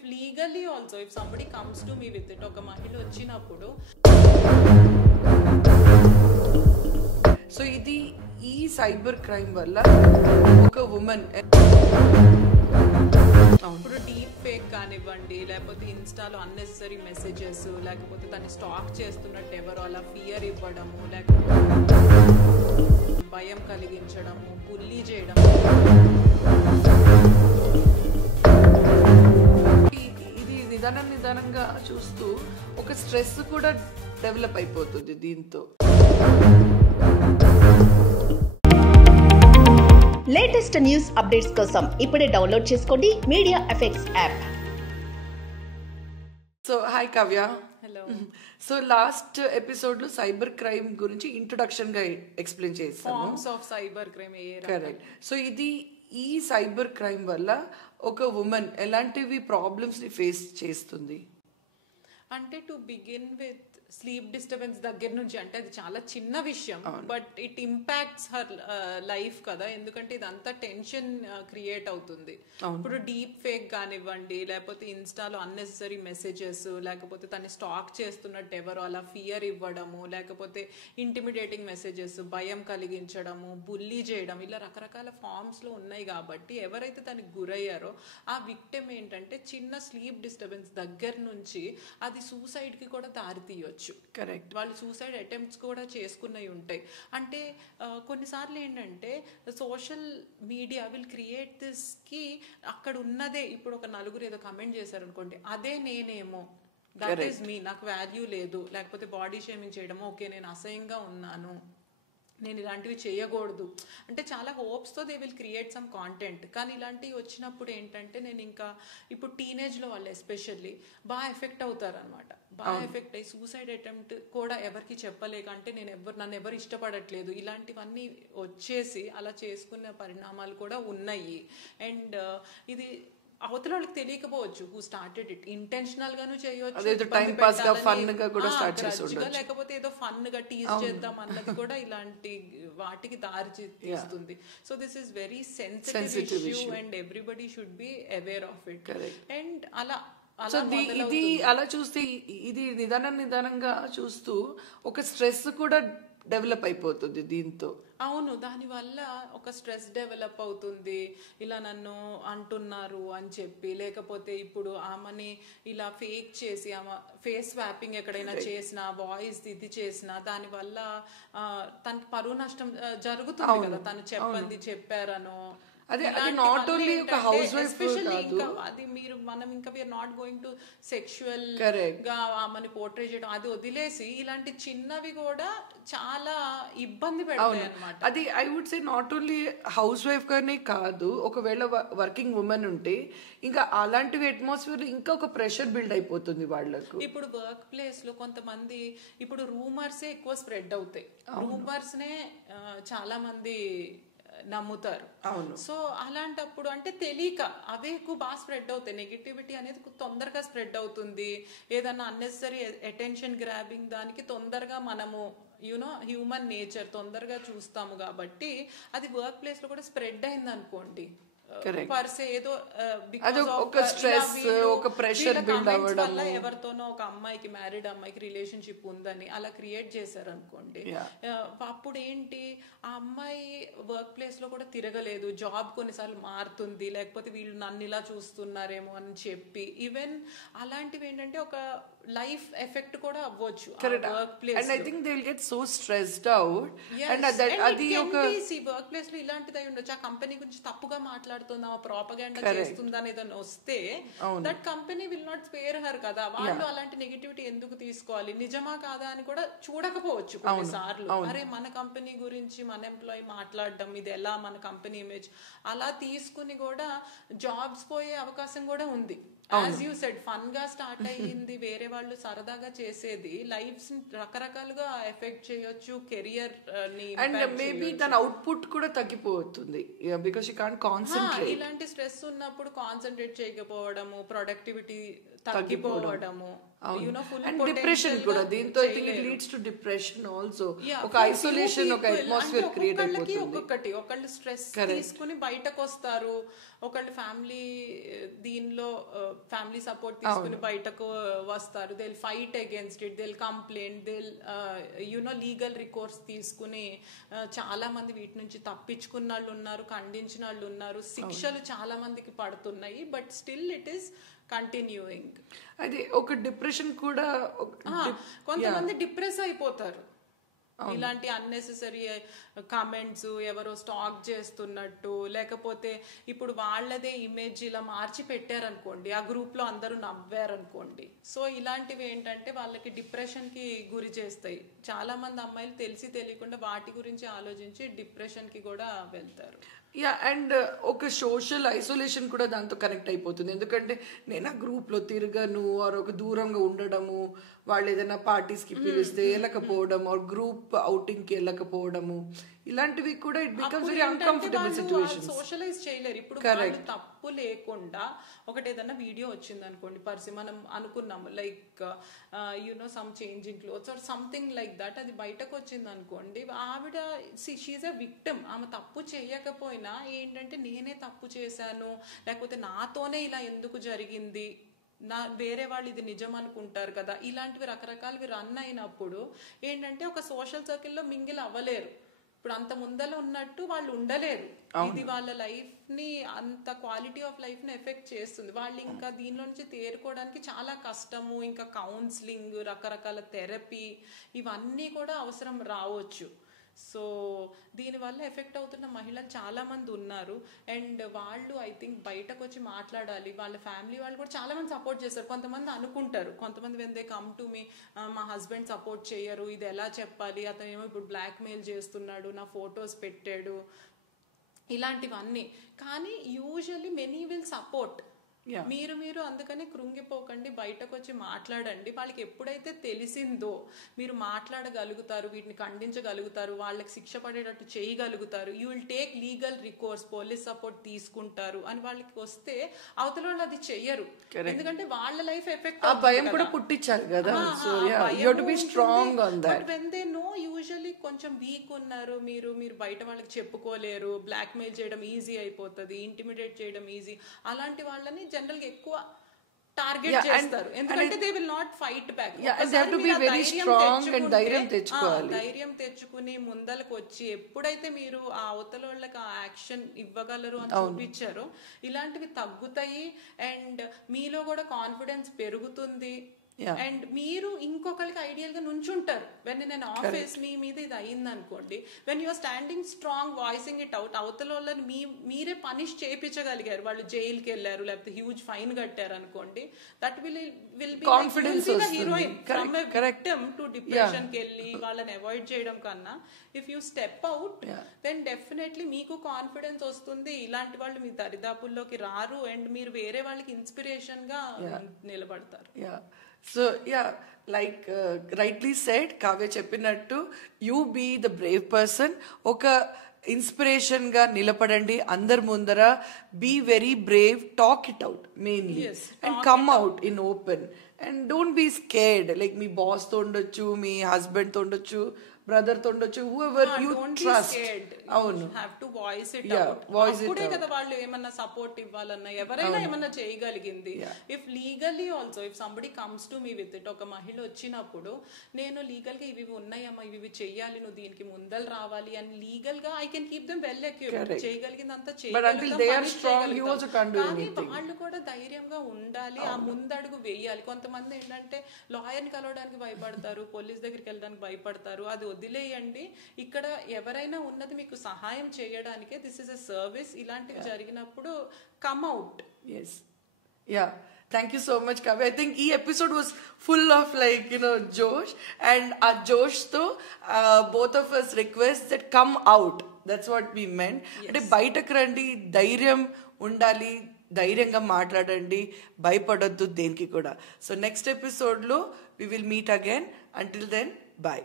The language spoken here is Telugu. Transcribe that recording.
If legally also if somebody comes to me with it, ఒక మహిళ వచ్చినప్పుడు సో ఇది ఈ సైబర్ క్రైమ్ వల్ల ఒక ఉమెన్ ఇప్పుడు డీప్ ఫేక్ కానివ్వండి, లేకపోతే ఇన్స్టాలో అన్నెసరీ మెసేజెస్, లేకపోతే దాన్ని స్టాక్ చేస్తున్నట్టు ఎవరో అలా ఫియర్ ఇవ్వడము, లేకపోతే భయం కలిగించడము, బుల్లీ చేయడం, ఇది నిదానంగా చూస్తూ ఒక స్ట్రెస్ కూడా డెవలప్ అయిపోతుంది దీంతో. లేటెస్ట్ న్యూస్ అప్డేట్స్ కోసం ఇప్పుడే డౌన్లోడ్ చేసుకోండి media effects app. So hi Kavya. Hello. So last episode లో సైబర్ క్రైమ్ గురించి ఇంట్రొడక్షన్ గా ఎక్స్ప్లెయిన్ చేస్తాము. Forms of cyber crime. Correct. So ఇది ఈ సైబర్ క్రైమ్ వల్ల ఒక ఉమెన్ ఎలాంటివి ప్రాబ్లమ్స్ ని ఫేస్ చేస్తుంది అంటే to begin with sleep disturbance దగ్గర నుంచి, అంటే అది చాలా చిన్న విషయం but it impacts her life కదా, ఎందుకంటే ఇదంతా టెన్షన్ క్రియేట్ అవుతుంది. ఇప్పుడు డీప్ ఫేక్ కానివ్వండి, లేకపోతే ఇన్స్టాలో అన్నెసరీ మెసేజెస్, లేకపోతే దాన్ని స్టాక్ చేస్తున్నట్టు ఎవరో అలా ఫియర్ ఇవ్వడము, లేకపోతే ఇంటిమిడేటింగ్ మెసేజెస్, భయం కలిగించడము, బుల్లీ చేయడం, ఇలా రకరకాల ఫార్మ్స్ లో ఉన్నాయి. కాబట్టి ఎవరైతే దానికి గురయ్యారో ఆ విక్టిమ్ ఏంటంటే చిన్న స్లీప్ డిస్టర్బెన్స్ దగ్గర నుంచి అది సూసైడ్ కి కూడా దారి తీయొచ్చు. కరెక్ట్. వాళ్ళు సూసైడ్ అటెంప్ట్స్ కూడా చేసుకున్నవి ఉంటాయి. అంటే కొన్నిసార్లు ఏంటంటే social media will create this కి అక్కడ ఉన్నదే, ఇప్పుడు ఒక నలుగురు ఏదో కమెంట్ చేశారు అనుకోండి, అదే నేనేమో, దట్ ఈస్ మీ, నాకు వాల్యూ లేదు, లేకపోతే బాడీ షేమింగ్ చేయడము, ఓకే నేను అసహ్యంగా ఉన్నాను, నేను ఇలాంటివి చేయకూడదు అంటే చాలా హోప్స్తో they will create some content. కానీ ఇలాంటివి వచ్చినప్పుడు ఏంటంటే నేను ఇంకా ఇప్పుడు టీనేజ్లో వాళ్ళు ఎస్పెషల్లీ బాగా ఎఫెక్ట్ అవుతారనమాట. బాగా ఎఫెక్ట్ అయ్యి సూసైడ్ అటెంప్ట్ కూడా ఎవరికి చెప్పలేక, అంటే నన్ను ఎవరు ఇష్టపడట్లేదు, ఇలాంటివన్నీ వచ్చేసి అలా చేసుకునే పరిణామాలు కూడా ఉన్నాయి. అండ్ ఇది అవతల వాళ్ళకి తెలియకపోవచ్చు హూ స్టార్టెడ్ ఇట్. ఇంటెన్షనల్ గాను చేయొచ్చు, లేకపోతే ఏదో ఫన్ గా టీజ్ చేద్దాం అన్నది కూడా ఇలాంటి వాటికి దారి తీస్తుంది. So this is very sensitive issue and everybody should be aware of it. And ఇది అలా చూస్తే ఇది నిదానంగా చూస్తూ ఒక స్ట్రెస్ కూడా డెవలప్ అయిపోతుంది దీంతో. అవును, దానివల్ల ఒక స్ట్రెస్ డెవలప్ అవుతుంది. ఇలా నన్ను అంటున్నారు అని చెప్పి, లేకపోతే ఇప్పుడు ఆమెని ఇలా ఫేక్ చేసి ఆమె ఫేస్ స్వాపింగ్ ఎక్కడైనా చేసినా, వాయిస్ ఇది చేసినా, దానివల్ల తనకి పరువు నష్టం జరుగుతుంది కదా. తను చెప్పారనో, అది నాట్ ఓన్లీ ఒక హౌస్ వైఫ్ కాదు, అది మనం ఇంకా we are not going to sexual గా ఆమెని పోర్ట్రే చేయడం, అది వదిలేసి ఇలాంటి చిన్నవి కూడా చాలా ఇబ్బంది పెడతాయి అన్నమాట. అది I would say not only house wife గానే కాదు, ఒకవేళ వర్కింగ్ ఉమెన్ ఉంటే ఇంకా అలాంటివి అట్మాస్ఫియర్ ఇంకా ఒక ప్రెషర్ బిల్డ్ అయిపోతుంది వాళ్ళకు. ఇప్పుడు వర్క్ ప్లేస్ లో కొంతమంది ఇప్పుడు రూమర్సే ఎక్కువ స్ప్రెడ్ అవుతాయి. రూమర్స్ నే చాలా మంది నమ్ముతారు. సో అలాంటప్పుడు అంటే తెలియక అవే ఎక్కువ బాగా స్ప్రెడ్ అవుతాయి. నెగిటివిటీ అనేది తొందరగా స్ప్రెడ్ అవుతుంది. ఏదన్నా అన్నెసరీ అటెన్షన్ గ్రాబింగ్ దానికి తొందరగా మనము హ్యూమన్ నేచర్ తొందరగా చూస్తాము. కాబట్టి అది వర్క్ ప్లేస్ లో కూడా స్ప్రెడ్ అయింది అనుకోండి, ఎవరితోనో ఒక అమ్మాయికి, మ్యారీడ్ అమ్మాయికి రిలేషన్షిప్ ఉందని అలా క్రియేట్ చేశారు అనుకోండి, అప్పుడు ఏంటి ఆ అమ్మాయి వర్క్ ప్లేస్ లో కూడా తిరగలేదు, జాబ్ కొన్నిసార్లు మారుతుంది, లేకపోతే వీళ్ళు నన్ను ఇలా చూస్తున్నారేమో అని చెప్పి ఈవెన్ అలాంటివి ఏంటంటే ఒక లైఫ్ ఎఫెక్ట్ కూడా అవ్వచ్చు work place. And I think they will get so stressed out. And అది ఒక వర్క్ ప్లేస్ లో ఇలాంటిది అయి ఉండొచ్చు. ఆ కంపెనీ గురించి తప్పుగా మాట్లాడుతుందా, ప్రాపగాండా చేస్తుందా అనేది వస్తే that company will not spare her కదా. వాళ్ళు అలాంటి నెగిటివిటీ ఎందుకు తీసుకోవాలి, నిజమా కాదా అని కూడా చూడకపోవచ్చు కొన్నిసార్లు. అరే మన కంపెనీ గురించి మన ఎంప్లాయీ మాట్లాడడం, ఇది ఎలా మన కంపెనీ ఇమేజ్, అలా తీసుకుని కూడా జాబ్స్ పోయే అవకాశం కూడా ఉంది. యాజ్ యూ సెడ్, ఫన్ గా స్టార్ట్ అయ్యింది, వేరే వాళ్ళు సరదాగా చేసేది లైఫ్స్ రకరకాలుగా ఎఫెక్ట్ చేయొచ్చు, కెరియర్ ని, అండ్ మేబీ తన అవుట్పుట్ కూడా తగ్గిపోతుంది బికాజ్ షీ కాంట్ కాన్సంట్రేట్. ఇలాంటి స్ట్రెస్ ఉన్నప్పుడు కాన్సంట్రేట్ చేయకపోవడము, ప్రొడక్టివిటీ తగ్గిపోవడము, అండ్ డిప్రెషన్ కూడా దీంతో I think it leads to depression also. ఒక ఐసోలేషన్, ఒక అట్మాస్ఫియర్ క్రియేట్ అయిపోతుంది. ఒక్కొక్కటి ఒకళ్ళు స్ట్రెస్ తీసుకుని బయటకు వస్తారు, ఒకళ్ళు ఫ్యామిలీ దీనిలో ఫ్యామిలీ సపోర్ట్ తీసుకుని బయటకు వస్తారు. They will fight against it, they will complaint, they will legal recourse తీసుకుని చాలా మంది వీటి నుంచి తప్పించుకున్న వాళ్ళు ఉన్నారు, ఖండించిన వాళ్ళు ఉన్నారు, శిక్షలు చాలా మందికి పడుతున్నాయి. But still it is continuing. అది ఒక డిప్రెషన్ కూడా, కొంతమంది డిప్రెస్ అయిపోతారు ఇలాంటి అన్నెసెసరీ కామెంట్స్, ఎవరో స్టాక్ చేస్తున్నట్టు, లేకపోతే ఇప్పుడు వాళ్ళదే ఇమేజ్ ఇలా మార్చి పెట్టారనుకోండి, ఆ గ్రూప్ లో అందరూ నవ్వారనుకోండి. సో ఇలాంటివి ఏంటంటే వాళ్ళకి డిప్రెషన్ కి గురి చేస్తాయి. చాలా మంది అమ్మాయిలు తెలిసి తెలియకుండా వాటి గురించి ఆలోచించి డిప్రెషన్ కి కూడా వెళ్తారు. అండ్ ఒక సోషల్ ఐసోలేషన్ కూడా దాంతో కనెక్ట్ అయిపోతుంది. ఎందుకంటే నేను ఆ గ్రూప్ లో తిరగను, ఆర్ ఒక దూరంగా ఉండడము, వాళ్ళు ఏదైనా పార్టీస్ కి పిలిస్తే వెళ్ళకపోవడం, ఆర్ గ్రూప్ అవుటింగ్ కి వెళ్ళకపోవడము, ఇలాంటివి కూడా it becomes very uncomfortable situation. Socialise చేయలేరు. ఇప్పుడు తప్పు లేకుండా ఒకటి ఏదైనా వీడియో వచ్చింది అనుకోండి, మనం అనుకున్నాము like some changing clothes or something like that, అది బయటకు వచ్చింది అనుకోండి, ఆవిడ షీఈ్ ఎ విక్టిమ్. ఆమె తప్పు చేయకపోయినా ఏంటంటే నేనే తప్పు చేశాను, లేకపోతే నాతోనే ఇలా ఎందుకు జరిగింది, వేరే వాళ్ళు ఇది నిజం అనుకుంటారు కదా, ఇలాంటివి రకరకాలవి రన్ అయినప్పుడు ఏంటంటే ఒక సోషల్ సర్కిల్లో మింగిల్ అవ్వలేరు. ఇప్పుడు అంత ముందర ఉన్నట్టు వాళ్ళు ఉండలేరు. ఇది వాళ్ళ లైఫ్ ని, అంత క్వాలిటీ ఆఫ్ లైఫ్ ని ఎఫెక్ట్ చేస్తుంది. వాళ్ళు ఇంకా దీనిలో నుంచి తేరుకోవడానికి చాలా కష్టము. ఇంకా కౌన్సిలింగ్, రకరకాల థెరపీ, ఇవన్నీ కూడా అవసరం రావచ్చు. సో దీనివల్ల ఎఫెక్ట్ అవుతున్న మహిళలు చాలా మంది ఉన్నారు. అండ్ వాళ్ళు ఐ థింక్ బయటకు వచ్చి మాట్లాడాలి. వాళ్ళ ఫ్యామిలీ వాళ్ళు కూడా చాలా మంది సపోర్ట్ చేస్తారు. కొంతమంది అనుకుంటారు, కొంతమంది when they come to me, మా హస్బెండ్ సపోర్ట్ చేయరు, ఇది ఎలా చెప్పాలి, అతను ఏమో ఇప్పుడు బ్లాక్ మెయిల్ చేస్తున్నాడు, నా ఫొటోస్ పెట్టాడు, ఇలాంటివన్నీ. కానీ యూజువల్లీ మెనీ విల్ సపోర్ట్. మీరు అందుకని కృంగిపోకండి, బయటకు వచ్చి మాట్లాడండి. వాళ్ళకి ఎప్పుడైతే తెలిసిందో మీరు మాట్లాడగలుగుతారు, వీటిని ఖండించగలుగుతారు, వాళ్ళకి శిక్ష పడేటట్టు చేయగలుగుతారు, you will take legal recourse, police support తీసుకుంటారు అని వాళ్ళకి వస్తే అవతల వాళ్ళు అది చెయ్యరు. ఎందుకంటే వాళ్ళ లైఫ్ ఎఫెక్ట్, ఆ భయం కూడా పుట్టించాలి కదా. So yeah, you have to be strong on that. When they know usually కొంచెం వీక్ ఉన్నారు, మీరు బయట వాళ్ళకి చెప్పుకోలేరు, బ్లాక్ మెయిల్ చేయడం ఈజీ అయిపోతుంది, ఇంటిమిడేట్ చేయడం ఈజీ, అలాంటి వాళ్ళని జనరల్ గా ఎక్కువ టార్గెట్ చేస్తారు. ఎందుకంటే they will not fight back. ధైర్యం తెచ్చుకుని ముందలకు వచ్చి ఎప్పుడైతే మీరు ఆ అవతల వాళ్ళకి ఆ యాక్షన్ ఇవ్వగలరు అని చూపించారో ఇలాంటివి తగ్గుతాయి. అండ్ మీలో కూడా కాన్ఫిడెన్స్ పెరుగుతుంది. అండ్ మీరు ఇంకొకరికి ఐడియల్ గా నుంచుంటారు. వెన్ ఇన్ అన్ ఆఫీస్ మీ మీద ఇది అయింది అనుకోండి, when you're standing strong, voicing it out, అవతల వాళ్ళని మీరే పనిష్ చేయించగలిగారు, వాళ్ళు జైలుకి వెళ్ళారు లేకపోతే హ్యూజ్ ఫైన్ కట్టారు అనుకోండి, that will be confidence heroine from a victim to depression కి వెళ్ళి వాళ్ళని అవాయిడ్ చేయడం కన్నా if you step out then definitely మీకు కాన్ఫిడెన్స్ వస్తుంది. ఇలాంటి వాళ్ళు మీ దరిదాపుల్లోకి రారు అండ్ మీరు వేరే వాళ్ళకి ఇన్స్పిరేషన్ గా నిలబడతారు. So yeah, like rightly said, Kavya చెప్పినట్టు you be the brave person. ఒక ఇన్స్పిరేషన్ గా నిలబడండి అందరి ముందర. Be very brave, talk it out mainly, and come out in open, and don't be scared. Like మీ బాస్ తో ఉండొచ్చు, మీ హస్బెండ్ తో ఉండొచ్చు, బ్రదర్ తో ఉండొచ్చు, whoever you trust. అవును, have to voice it out. అప్పుడే కదా వాళ్ళు ఏమన్నా సపోర్ట్ ఇవ్వాలన్నా, ఎవరైనా ఏమన్నా చేయగలిగింది. If legally also if somebody comes to me with it, ఒక మహిళ వచ్చినప్పుడు నేను లీగల్ గా ఇవి ఉన్నాయమ్మా, ఇవి చెయ్యాలి, నువ్వు దీనికి ముందలు రావాలి అని లీగల్ గా I can keep them well equipped. చేయగలిగిందంతా కానీ వాళ్ళు కూడా ధైర్యంగా ఉండాలి, ఆ ముందడుగు వేయాలి. కొంతమంది ఏంటంటే లాయర్ని కలవడానికి భయపడతారు, పోలీస్ దగ్గరికి వెళ్ళడానికి భయపడతారు. అది వదిలేయండి. ఇక్కడ ఎవరైనా ఉన్నది మీకు సహాయం చేయడానికే. This is a service. ఇలాంటివి జరిగినప్పుడు come out. yes yeah, thank you so much Kavya. I think ee episode was full of like josh, and our josh tho both of us request that come out. That's what we meant. అంటే బయటకు రండి, ధైర్యం ఉండాలి, ధైర్యంగా మాట్లాడండి, భయపడొద్దు దేనికి కూడా. సో నెక్స్ట్ ఎపిసోడ్ లో we will meet again. Until then, bye.